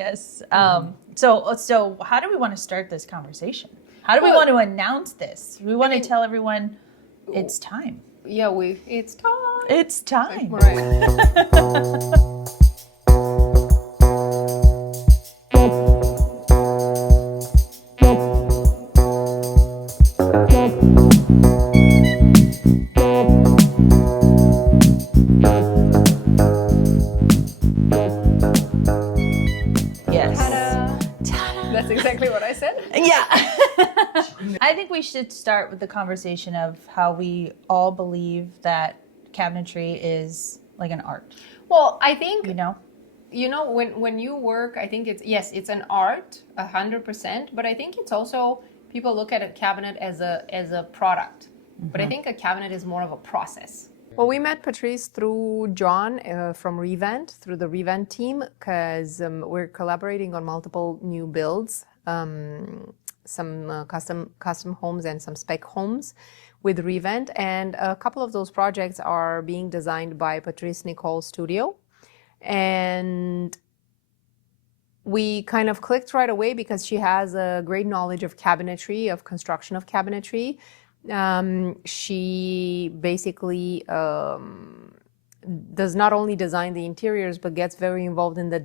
Yes. So how do we want to start this conversation? How do we want to announce this? We want to tell everyone it's time. Yeah, it's time. It's time. Right. Yes. Ta-da. That's exactly what I said. Yeah. I think we should start with the conversation of how we all believe that cabinetry is like an art. Well, I think when you work, I think it's an art 100%, but I think it's also people look at a cabinet as a product. But I think a cabinet is more of a process. Well, we met Patrice through John from Revent, through the Revent team, because we're collaborating on multiple new builds, some custom homes and some spec homes with Revent. And a couple of those projects are being designed by Patrice Nichole Studio. And we kind of clicked right away because she has a great knowledge of cabinetry, of construction of cabinetry. She basically does not only design the interiors, but gets very involved in the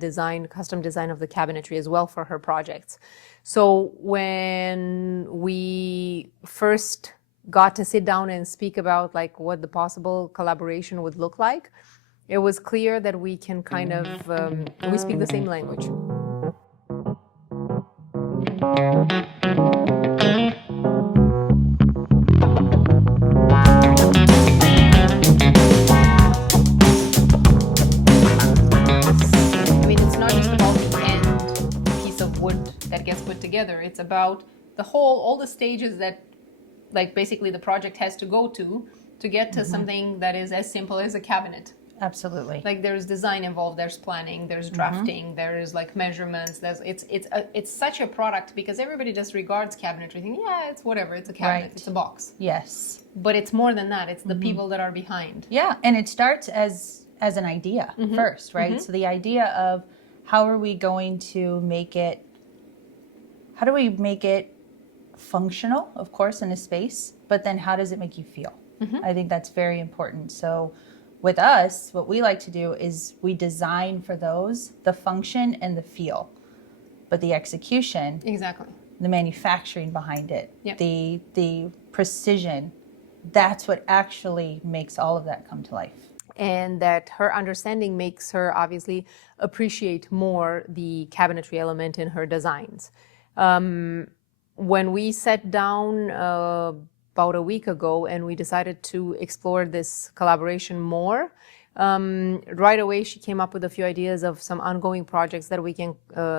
custom design of the cabinetry as well for her projects. So when we first got to sit down and speak about like what the possible collaboration would look like, it was clear that we can kind of, we speak the same language. That gets put together. It's about all the stages that like basically the project has to go to get to something that is as simple as a cabinet. Absolutely. Like there's design involved, there's planning, there's drafting, there's like measurements, it's such a product because everybody just regards cabinetry thinking, yeah, it's whatever, it's a cabinet, it's a box. Yes. But it's more than that, it's the people that are behind. Yeah, and it starts as an idea first, right? So the idea of how are we going to make it functional, of course, in a space, but then how does it make you feel? I think that's very important. So with us, what we like to do is we design for those, the function and the feel, but the execution, exactly, the manufacturing behind it, yep, the precision, that's what actually makes all of that come to life. And that her understanding makes her obviously appreciate more the cabinetry element in her designs. When we sat down about a week ago and we decided to explore this collaboration more, right away she came up with a few ideas of some ongoing projects that we can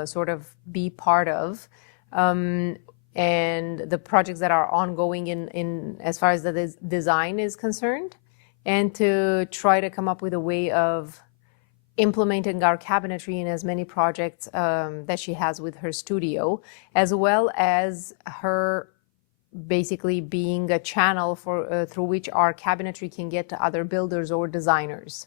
sort of be part of. And the projects that are ongoing in as far as the design is concerned, and to try to come up with a way of implementing our cabinetry in as many projects that she has with her studio, as well as her basically being a channel for through which our cabinetry can get to other builders or designers.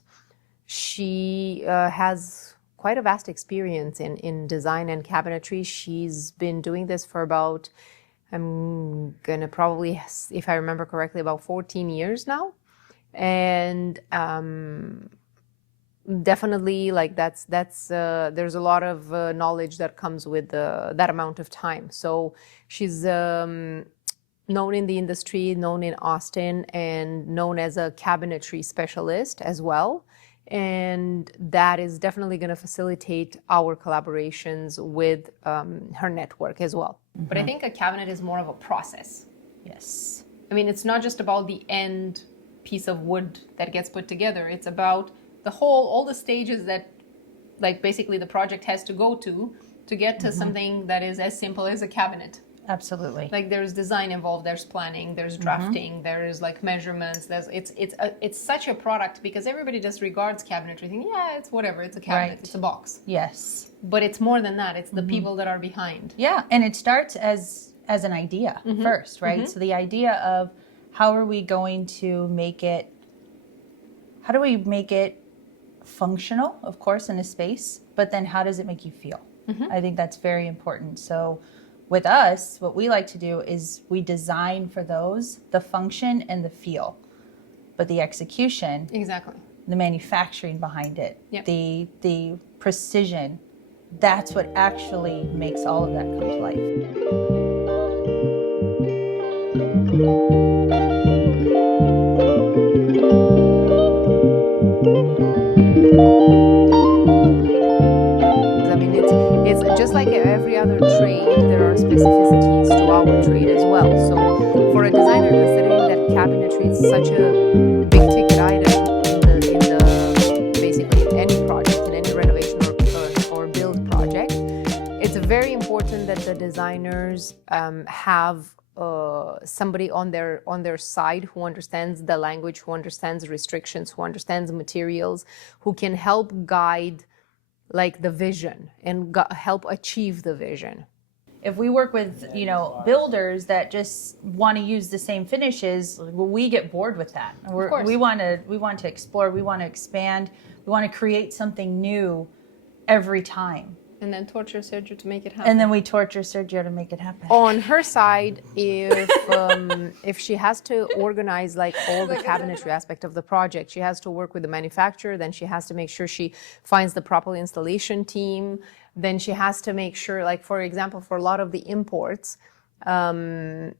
She has quite a vast experience in design and cabinetry. She's been doing this for about, I'm gonna probably, if I remember correctly, about 14 years now. And definitely, like that's there's a lot of knowledge that comes with that amount of time. So she's known in the industry, known in Austin, and known as a cabinetry specialist as well. And that is definitely going to facilitate our collaborations with her network as well. But I think a cabinet is more of a process. Yes. I mean, it's not just about the end piece of wood that gets put together. It's about all the stages that like basically the project has to go to get to something that is as simple as a cabinet. Absolutely. Like there's design involved, there's planning, there's drafting, there's like measurements, it's such a product because everybody just regards cabinetry thinking, yeah, it's whatever, it's a cabinet, it's a box. Yes. But it's more than that, it's the people that are behind. Yeah, and it starts as an idea first, right? So the idea of how are we going to make it functional, of course, in a space, but then how does it make you feel? I think that's very important. So with us, what we like to do is we design for those, the function and the feel, but the execution, Exactly. the manufacturing behind it, Yep. the precision, that's what actually makes all of that come to life. I mean, it's just like every other trade, there are specificities to our trade as well. So for a designer, considering that cabinetry is such a big ticket item in the basically in any project, in any renovation or build project, it's very important that the designers have somebody on their side who understands the language, who understands restrictions, who understands materials, who can help guide like the vision and help achieve the vision. If we work with, builders that just want to use the same finishes, we get bored with that. course. We want to explore, we want to expand, we want to create something new every time. And then torture Sergio to make it happen. And then we torture Sergio to make it happen. On her side, if she has to organize like all the cabinetry aspect of the project, she has to work with the manufacturer, then she has to make sure she finds the proper installation team, then she has to make sure, like for example, for a lot of the imports, you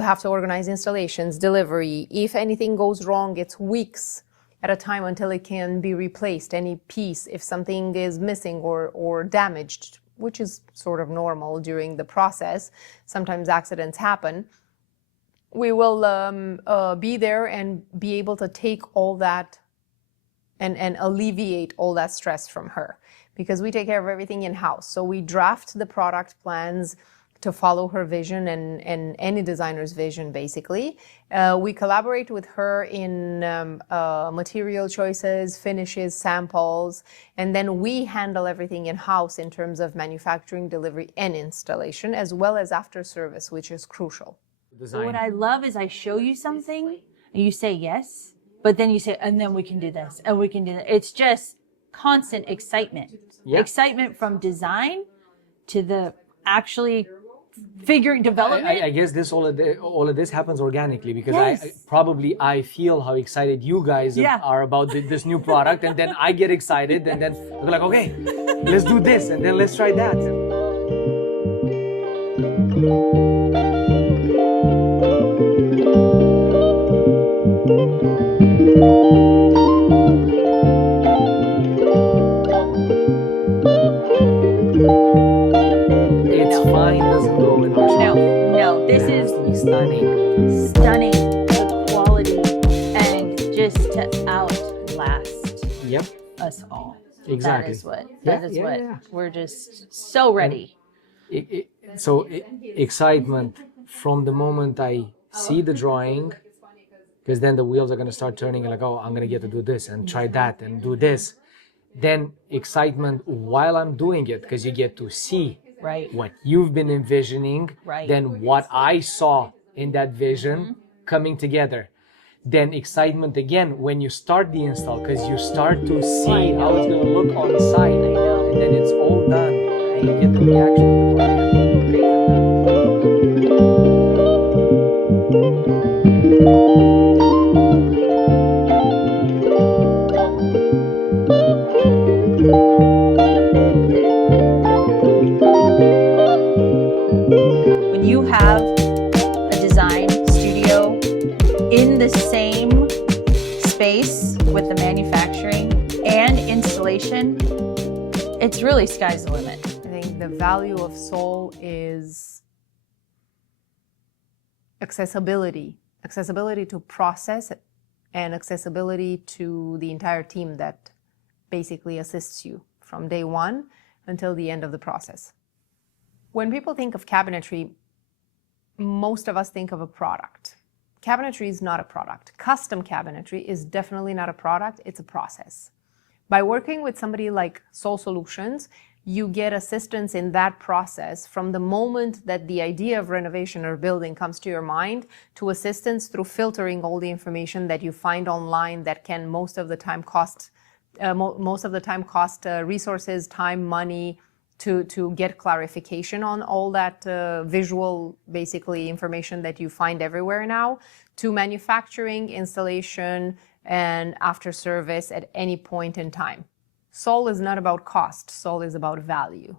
have to organize installations, delivery. If anything goes wrong, it's weeks at a time until it can be replaced, any piece, if something is missing or damaged, which is sort of normal during the process. Sometimes accidents happen. We will be there and be able to take all that and alleviate all that stress from her, because we take care of everything in-house. So we draft the product plans to follow her vision and any designer's vision, basically. We collaborate with her in material choices, finishes, samples, and then we handle everything in-house in terms of manufacturing, delivery, and installation, as well as after service, which is crucial. So what I love is I show you something, and you say yes, but then you say, and then we can do this, and we can do that. It's just constant excitement. Yeah. Excitement from design to the actually figuring development. I guess all of this happens organically, because Yes. I feel how excited you guys Yeah. are about this new product, and then I get excited, and then we're like, okay, let's do this, and then let's try that. It's fine doesn't go in our shop. No, this It has is to be stunning. stunning, the quality, and just to outlast Yep. us all. Exactly. That is what Yeah. we're just so ready. Excitement from the moment I see the drawing, because then the wheels are going to start turning, like, oh, I'm going to get to do this and try that and do this. Then excitement while I'm doing it, because you get to see Right. what you've been envisioning, Right. then what I saw in that vision coming together. Then excitement again when you start the install, because you start to see how it's going to look on site, and then it's all done, and you get the reaction of the client. When you have a design studio in the same space with the manufacturing and installation, it's really sky's the limit. I think the value of SOLLe is accessibility to process and accessibility to the entire team that basically assists you from day one until the end of the process. When people think of cabinetry, most of us think of a product. Cabinetry is not a product. Custom cabinetry is definitely not a product, it's a process. By working with somebody like SOLLe Solutions, you get assistance in that process from the moment that the idea of renovation or building comes to your mind, to assistance through filtering all the information that you find online that can most of the time cost resources, time, money, to get clarification on all that visual, basically, information that you find everywhere now, to manufacturing, installation, and after service at any point in time. SOLLe is not about cost. SOLLe is about value.